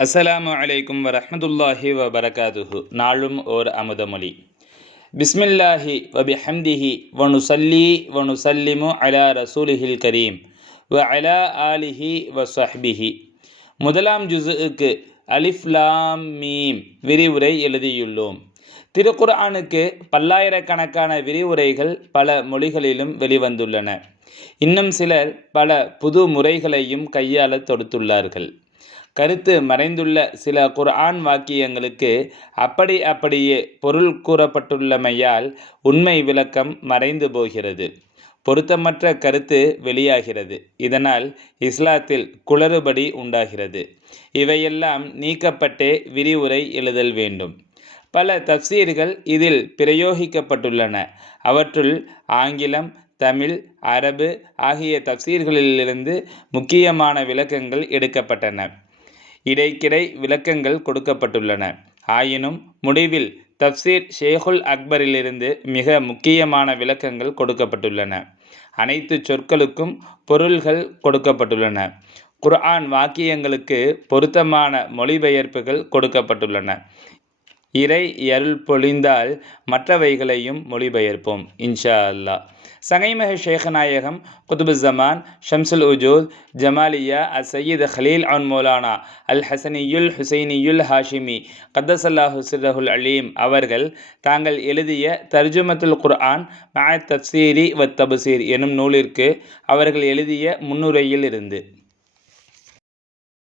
அஸ்ஸலாமு அலைக்கும் வரஹ்மத்துல்லாஹி வபரகாதுஹு. நாளும் ஓர் அமுதமொழி. பிஸ்மில்லாஹி வபிஹம்திஹி வனுசல்லி வனுசல்லிமு அலா ரசூலிஹில் கரீம் வ அலா ஆலிஹி வஸ்ஹபிஹி. முதலாம் ஜுஸுக்கு அலிஃப் லாம் மீம் விரிவுரை எழுதியுள்ளோம். திருக்குர்ஆனுக்கு பல்லாயிரக்கணக்கான விரிவுரைகள் பல மொழிகளிலும் வெளிவந்துள்ளன. இன்னும் சிலர் பல புது முறைகளையும் கையாள தொடுத்துள்ளார்கள். கருத்து மறைந்துள்ள சில குர்ஆன் வாக்கியங்களுக்கு அப்படியே பொருள் கூறப்பட்டுள்ளமையால் உண்மை விளக்கம் மறைந்து போகிறது. பொருத்தமற்ற கருத்து வெளியாகிறது. இதனால் இஸ்லாத்தில் குளறுபடி உண்டாகிறது. இவையெல்லாம் நீக்கப்பட்டே விரிவுரை எழுதல் வேண்டும். பல தஃப்சீர்கள் இதில் பிரயோகிக்கப்பட்டுள்ளன. அவற்றுள் ஆங்கிலம், தமிழ், அரபு ஆகிய தஃப்சீர்களிலிருந்து முக்கியமான விளக்கங்கள் எடுக்கப்பட்டன. இடைக்கிடை விளக்கங்கள் கொடுக்கப்பட்டுள்ளன. ஆயினும் முடிவில் தஃப்சீர் ஷேகுல் அக்பரிலிருந்து மிக முக்கியமான விளக்கங்கள் கொடுக்கப்பட்டுள்ளன. அனைத்து சொற்களுக்கும் பொருள்கள் கொடுக்கப்பட்டுள்ளன. குர்ஆன் வாக்கியங்களுக்கு பொருத்தமான மொழிபெயர்ப்புகள் கொடுக்கப்பட்டுள்ளன. இறை அருள் பொழிந்தால் மற்றவைகளையும் மொழிபெயர்ப்போம் இன்ஷா அல்லாஹ். சங்கைமிகு ஷேഖநாயகம் குதுபுஸ்ஸமான் ஷம்சுல் உஜூத் ஜமாலியா அஸ்ஸயீத் ஹலீல் அன் மௌலானா அல் ஹசனியுல் ஹுசைனியுல் ஹாஷிமி கத்தஸல்லாஹு சிர்ரஹுல் அலீம் அவர்கள் தாங்கள் எழுதிய தர்ஜுமத்துல் குர்ஆன் மஅத் தஃப்சீரி வத் தப்சீர் எனும் நூலிற்கு அவர்கள் எழுதிய முன்னுரையில் இருந்து